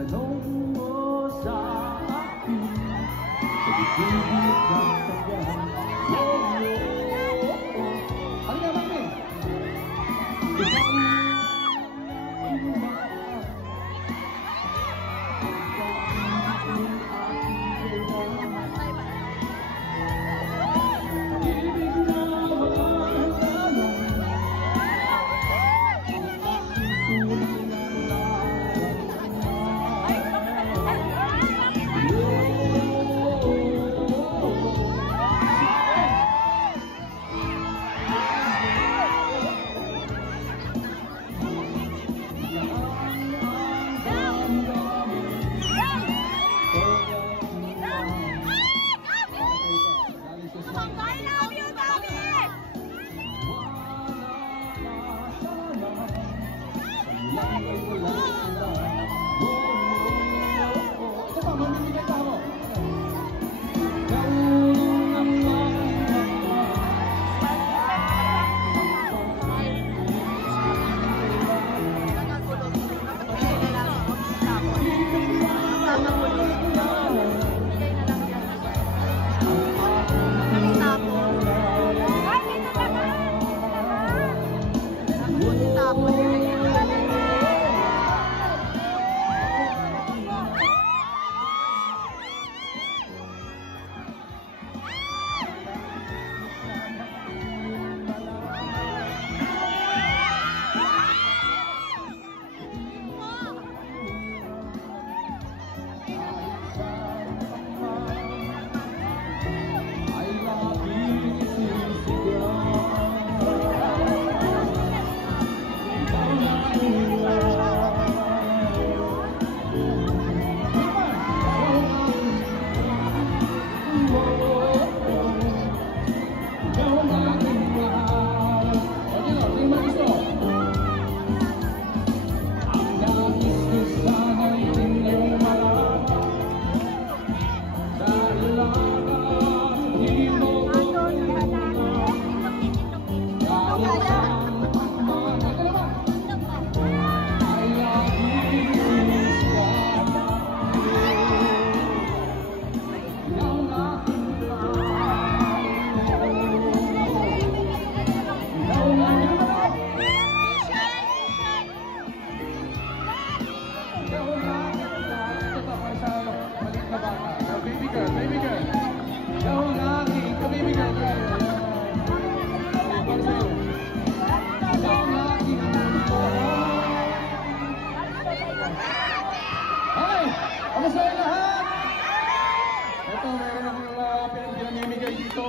Tanong mo sa akin, pag-ibig ang tagal. Ano naman eh? Ikaw ang mahal. Ibig na magkakalang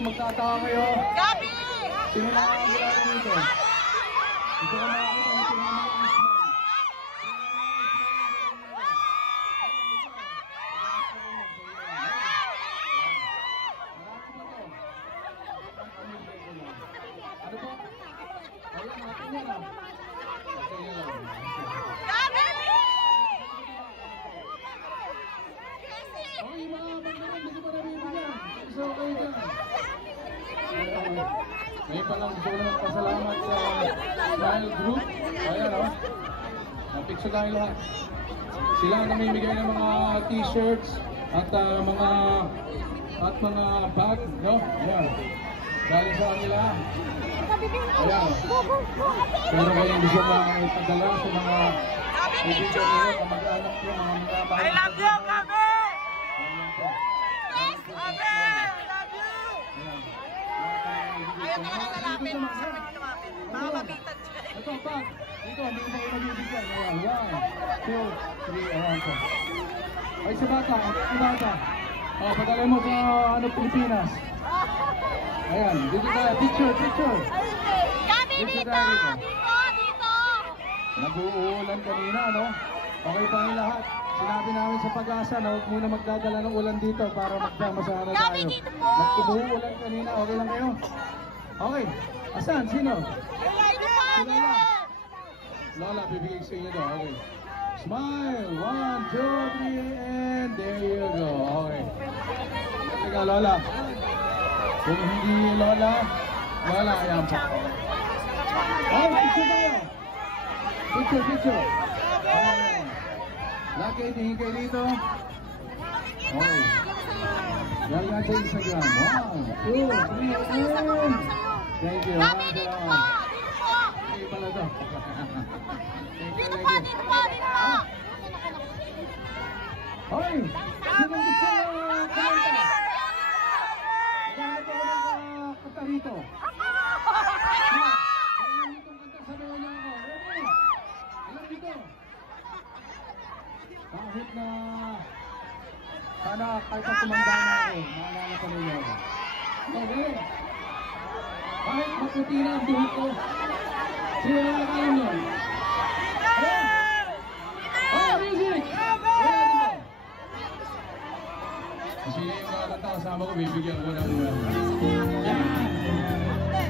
magtatawa kayo. Gabi! Sino na ang gulatan dito? Ito ka makakita ng pinamang smile. Ano po? Ayun, natin yan ah. Gabi! Okay, mga pagkakas, hindi ko nabibigyan. So, okay ka. Ngayon pa lang gusto ko na magpasalamat sa Smile Group. Ayan o. Napikso tayo lahat. Sila ang namimigay ng mga t-shirts at mga bag, no? Ayan. Galing sa kanila. Ayan. Pero kayong gusto magpadala sa mga kaibigan nyo, kamag-anak nyo, mga I love you, Gabi! Yes, Gabi! Ayaw ka na lalapit. Sabi ko lumapit. Baka mabitan siya. Ito, pag. Dito, hindi mo mabibigyan. Ayan, 1, 2, 3, ayan ko. Ay, si bata. Si bata. Padala mo sa Pilipinas. Ayan, dito tayo. Picture. Gabi, dito! Dito! Nag-uulan kanina, no? Okay pa ang lahat. Sinabi namin sa Pag-asa na huwag muna magdadala ng ulan dito para magdamasana tayo. Gabi, dito po! Nag-uulan kanina. Okay lang kayo? Okay. Asan? Sino? Si Lola. Lola, bibigay sa inyo daw. Okay. Smile. 1, 2, 3, and there you go. Okay. Teka, Lola. Kung hindi Lola, Wala, ayan po. Oh, picture tayo. Picture. Ayan. Lucky, tingin kayo dito. Oh. Yan nga sa Instagram. 1, 2, 3, and... Thank you. Salamat. Hindi pala to. Dito po. Hoy! Sino gusto kumanta? Maghanap ako ng kanta rito. Sabayan niyo ako. Ready? Ilan dito? Kahit na... Sana kahit na tumanda na ako, maalala pa rin ako. Okay. Kahit maputi na ang buhok ko, sino na nakain nun? Oh, music! Wala dito. Kasi yung mga kanta kasama ko, bibigyan ko ng yan.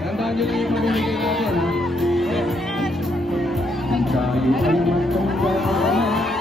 Tandaan nyo lang yung mamimigay natin, ha? Tayo ay matunggal.